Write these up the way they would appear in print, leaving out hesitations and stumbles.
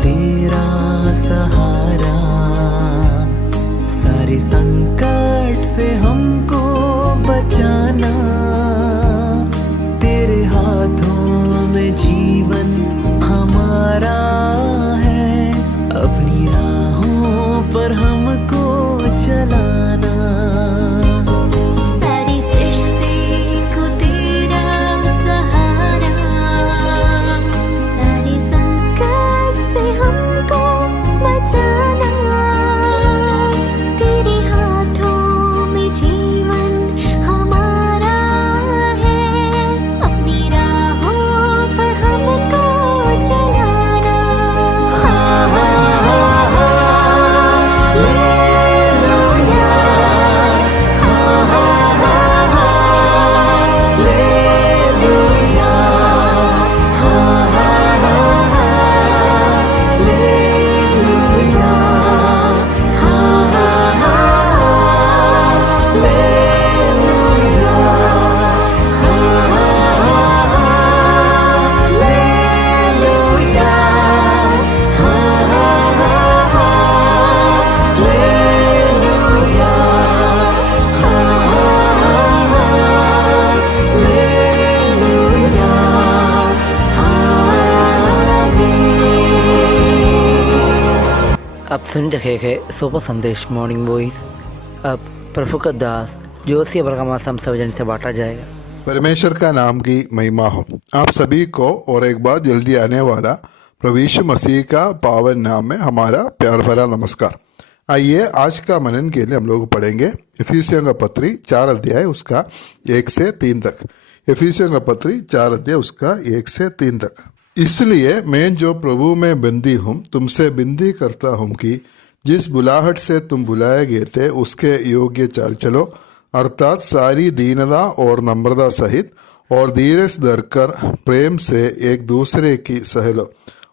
तेरा सहारा, सारे संकट से हमको बचाना, तेरे हाथों में जीवन हमारा है, अपनी राहों पर हमको चलाना। सारी सृष्टि को तेरा सहारा, सारे संकट से हमको बचाना, तेरे हाथों में जीवन हमारा है, अपनी राहों पर हमको चलाना। आप सुन रहे हैं सुबह संदेश मॉर्निंग वॉइस। अब प्रभु का दास जोशी अब्राहम संसर्जन से बांटा जाएगा। परमेश्वर का नाम की महिमा हो आप सभी को, और एक बार जल्दी आने वाला प्रभु यीशु मसीह का पावन नाम में हमारा प्यार भरा नमस्कार। आइए आज का मनन के लिए हम लोग पढ़ेंगे इफिसियों का पत्री 4 अध्याय उसका 1 से 3 तक। इफिसियों का पत्री 4 अध्याय उसका 1 से 3 तक। इसलिए मैं जो प्रभु में बंदी हूँ तुमसे विनती करता हूँ कि जिस बुलाहट से तुम बुलाए गए थे उसके योग्य चाल चलो, अर्थात सारी दीनता और नम्रता सहित और धीरज धरकर प्रेम से एक दूसरे की सह लो,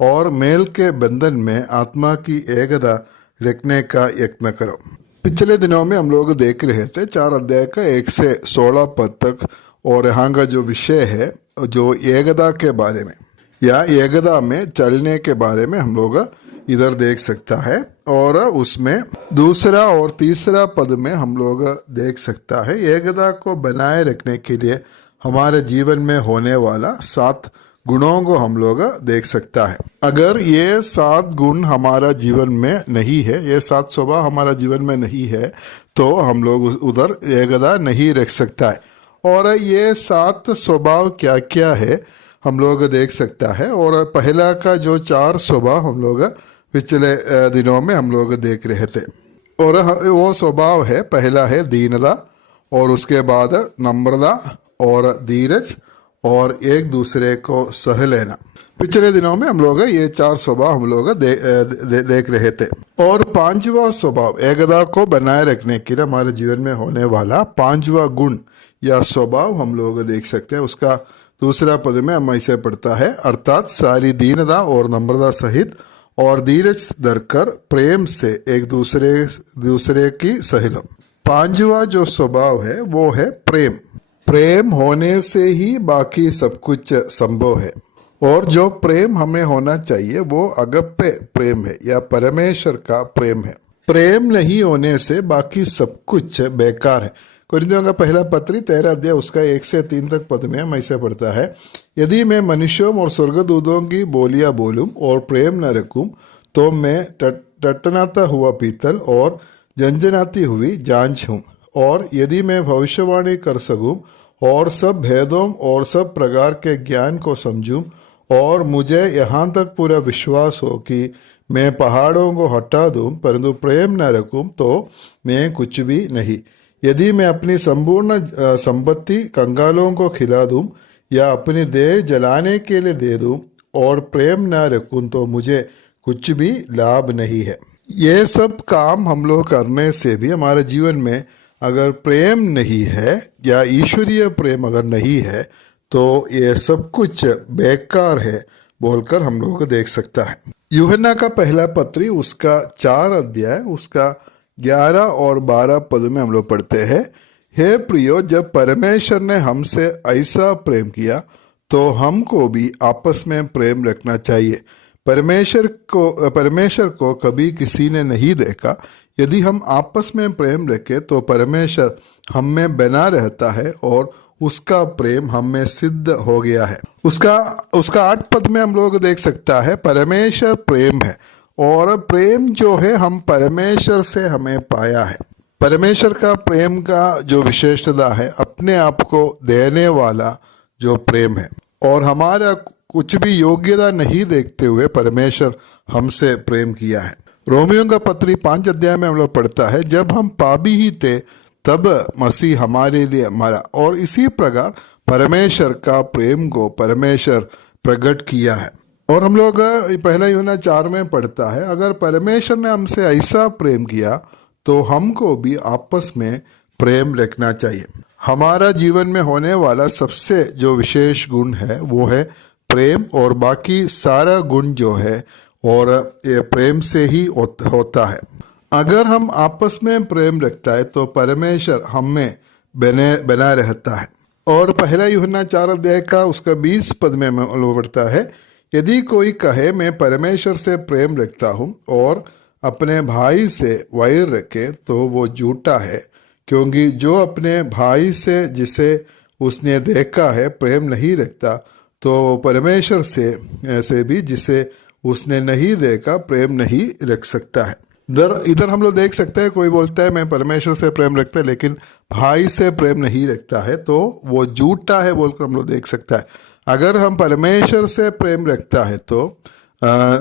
और मेल के बंधन में आत्मा की एकता रखने का यत्न करो। पिछले दिनों में हम लोग देख रहे थे 4 अध्याय का 1 से 16 पद तक, और यहाँ का जो विषय है जो एकता के बारे में या एकता में चलने के बारे में हम लोग इधर देख सकता है। और उसमें दूसरा और तीसरा पद में हम लोग देख सकता है एकता को बनाए रखने के लिए हमारे जीवन में होने वाला 7 गुणों को हम लोग देख सकता है। अगर ये 7 गुण हमारा जीवन में नहीं है, ये 7 स्वभाव हमारा जीवन में नहीं है, तो हम लोग उधर एकता नहीं रख सकता है। और ये 7 स्वभाव क्या क्या है हम लोग देख सकता है। और पहला का जो 4 स्वभाव हम लोग पिछले दिनों में हम लोग देख रहे थे, और वो स्वभाव है, पहला है दीनता, और उसके बाद नम्रता और धीरज और एक दूसरे को सह लेना। पिछले दिनों में हम लोग ये 4 स्वभाव हम लोग देख रहे थे। और 5वां स्वभाव एकता को बनाए रखने के लिए हमारे जीवन में होने वाला 5वां गुण या स्वभाव हम लोग देख सकते हैं। उसका दूसरा पद में हम ऐसे पढ़ता है, अर्थात सारी दीनता और नम्रता सहित और धीरज धरकर प्रेम से एक दूसरे की सह लो। 5वां जो स्वभाव है वो है प्रेम। प्रेम होने से ही बाकी सब कुछ संभव है। और जो प्रेम हमें होना चाहिए वो अगप्पे प्रेम है या परमेश्वर का प्रेम है। प्रेम नहीं होने से बाकी सब कुछ बेकार है। कुरिन्थियों का पहला पत्री 13 अध्याय उसका 1 से 3 तक पद में हम ऐसे पढ़ता है, यदि मैं मनुष्यों और स्वर्गदूतों की बोलियां बोलूं और प्रेम न रखूं तो मैं टटनाता हुआ पीतल और झंझनाती हुई झांझ हूं। और यदि मैं भविष्यवाणी कर सकूं और सब भेदों और सब प्रकार के ज्ञान को समझूं, और मुझे यहाँ तक पूरा विश्वास हो कि मैं पहाड़ों को हटा दूं, परंतु प्रेम न रखूं तो मैं कुछ भी नहीं। यदि मैं अपनी संपूर्ण संपत्ति कंगालों को खिला दूं या अपनी देह जलाने के लिए दे दूं और प्रेम न रखूं तो मुझे कुछ भी लाभ नहीं है। ये सब काम हम लोग करने से भी हमारे जीवन में अगर प्रेम नहीं है या ईश्वरीय प्रेम अगर नहीं है तो ये सब कुछ बेकार है बोलकर हम लोग देख सकता है। यूहन्ना का पहला पत्री उसका 4 अध्याय उसका 11 और 12 पद में हम लोग पढ़ते हैं, हे प्रियो, जब परमेश्वर ने हमसे ऐसा प्रेम किया तो हमको भी आपस में प्रेम रखना चाहिए। परमेश्वर को कभी किसी ने नहीं देखा। यदि हम आपस में प्रेम रखें तो परमेश्वर हम में बना रहता है और उसका प्रेम हम में सिद्ध हो गया है। उसका 8 पद में हम लोग देख सकता है परमेश्वर प्रेम है और प्रेम जो है हम परमेश्वर से हमें पाया है। परमेश्वर का प्रेम का जो विशेषता है अपने आप को देने वाला जो प्रेम है और हमारा कुछ भी योग्यता नहीं देखते हुए परमेश्वर हमसे प्रेम किया है। रोमियो का पत्री 5 अध्याय में हम लोग पढ़ता है, जब हम पापी ही थे तब मसीह हमारे लिए मरा, और इसी प्रकार परमेश्वर का प्रेम को परमेश्वर प्रकट किया है। और हम लोग पहला यूहन्ना 4 में पढ़ता है, अगर परमेश्वर ने हमसे ऐसा प्रेम किया तो हमको भी आपस में प्रेम रखना चाहिए। हमारा जीवन में होने वाला सबसे जो विशेष गुण है वो है प्रेम, और बाकी सारा गुण जो है और ये प्रेम से ही होता है। अगर हम आपस में प्रेम रखता है तो परमेश्वर हम में बना रहता है। और पहला यूहन्ना 4 अध्याय का उसका 20 पद में पढ़ता है, यदि कोई कहे मैं परमेश्वर से प्रेम रखता हूँ और अपने भाई से वैर रखे तो वो झूठा है, क्योंकि जो अपने भाई से जिसे उसने देखा है प्रेम नहीं रखता तो परमेश्वर से भी जिसे उसने नहीं देखा प्रेम नहीं रख सकता है। इधर हम लोग देख सकते हैं, कोई बोलता है मैं परमेश्वर से प्रेम रखता है लेकिन भाई से प्रेम नहीं रखता है तो वो झूठा है बोलकर हम लोग देख सकता है। अगर हम परमेश्वर से प्रेम रखता है तो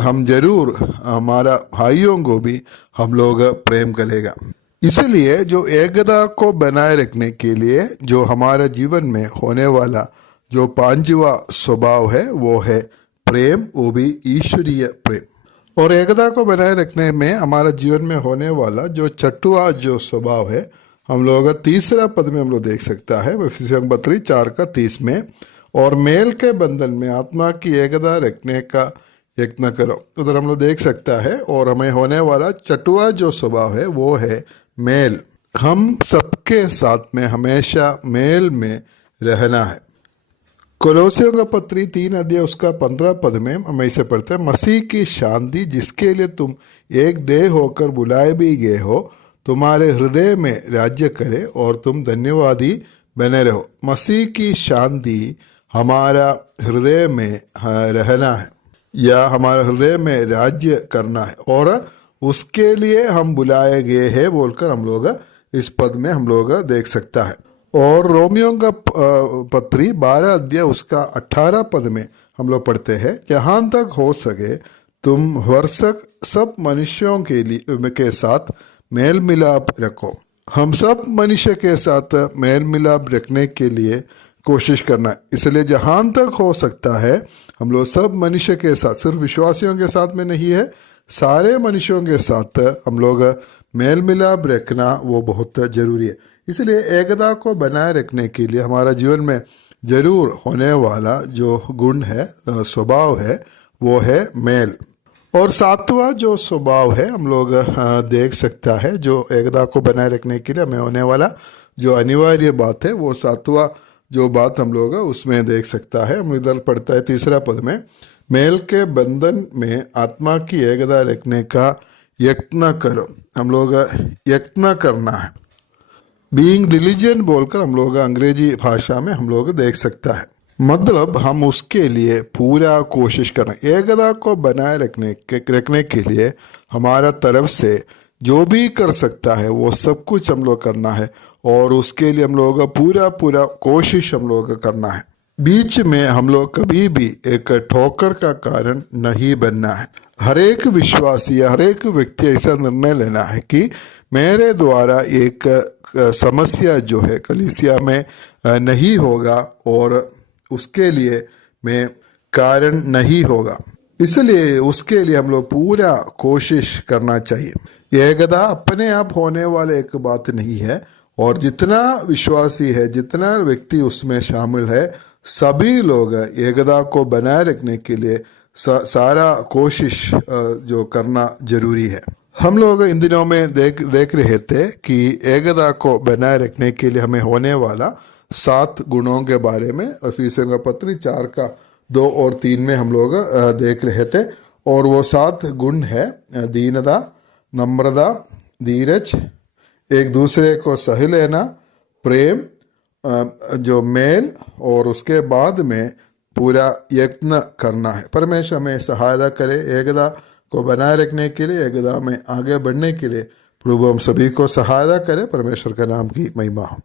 हम जरूर हमारा भाइयों को भी हम लोग प्रेम करेगा। इसलिए जो एकता को बनाए रखने के लिए जो हमारा जीवन में होने वाला जो 5वां स्वभाव है वो है प्रेम, वो भी ईश्वरीय प्रेम। और एकता को बनाए रखने में हमारा जीवन में होने वाला जो 6वां जो स्वभाव है हम लोग 3रा पद में हम लोग देख सकता है इफिसियों पत्री 4 का 30 में, और मेल के बंधन में आत्मा की एकता रखने का यत्न करो। उधर हम लोग देख सकता है। और हमें होने वाला 6वां जो स्वभाव है वो है मेल। हम सबके साथ में हमेशा मेल में रहना है। कोलोसियों का पत्री 3 अध्याय उसका 15 पद में हम ऐसे पढ़ते हैं, मसीह की शांति जिसके लिए तुम एक देह होकर बुलाए भी गए हो तुम्हारे हृदय में राज्य करे और तुम धन्यवादी बने रहो। मसीह की शांति हमारा हृदय में रहना है या हमारा हृदय में राज्य करना है और उसके लिए हम बुलाए गए हैं बोलकर हम लोग इस पद में हम लोग देख सकता है। और रोमियो का पत्री 12 अध्याय उसका 18 पद में हम लोग पढ़ते हैं, जहां तक हो सके तुम वर्षक सब मनुष्यों के साथ मेल मिलाप रखो। हम सब मनुष्य के साथ मेल मिलाप रखने के लिए कोशिश करना है। इसलिए जहां तक हो सकता है हम लोग सब मनुष्य के साथ, सिर्फ विश्वासियों के साथ में नहीं है, सारे मनुष्यों के साथ हम लोग मेल मिलाप रखना वो बहुत जरूरी है। इसलिए एकता को बनाए रखने के लिए हमारा जीवन में जरूर होने वाला जो गुण है, स्वभाव है, वो है मेल। और 7वां जो स्वभाव है हम लोग देख सकता है जो एकता को बनाए रखने के लिए हमें होने वाला जो अनिवार्य बात है वो 7वां जो बात हम लोग उसमें देख सकता है। हम इधर पढ़ता है 3रा पद में, मेल के बंधन में आत्मा की एकता रखने का यत्न करो। हम लोग यत्न करना है। बीइंग डिलीजेंट बोलकर हम लोग अंग्रेजी भाषा में हम लोग देख सकता है, मतलब हम उसके लिए पूरा कोशिश करना। एकता को बनाए रखने के लिए हमारा तरफ से जो भी कर सकता है वो सब कुछ हम लोग करना है और उसके लिए हम लोग पूरा कोशिश हम लोग करना है। बीच में हम लोग कभी भी एक ठोकर का कारण नहीं बनना है। हर एक विश्वासी या हर एक व्यक्ति ऐसा निर्णय लेना है कि मेरे द्वारा एक समस्या जो है कलीसिया में नहीं होगा और उसके लिए मैं कारण नहीं होगा। इसलिए उसके लिए हम लोग पूरा कोशिश करना चाहिए। एकता अपने आप होने वाले एक बात नहीं है और जितना विश्वासी है, जितना व्यक्ति उसमें शामिल है, सभी लोग एकता को बनाए रखने के लिए सारा कोशिश जो करना जरूरी है। हम लोग इन दिनों में देख रहे थे कि एकता को बनाए रखने के लिए हमें होने वाला 7 गुणों के बारे में इफिसियों का पत्री 4 का 2 और 3 में हम लोग देख रहे थे। और वो 7 गुण है दीनता, नम्रता, धीरज, एक दूसरे को सह लेना, प्रेम, जो मेल, और उसके बाद में पूरा यत्न करना है। परमेश्वर हमें सहायता करे एकता को बनाए रखने के लिए, एकता में आगे बढ़ने के लिए प्रभु हम सभी को सहायता करे। परमेश्वर का नाम की महिमा हो।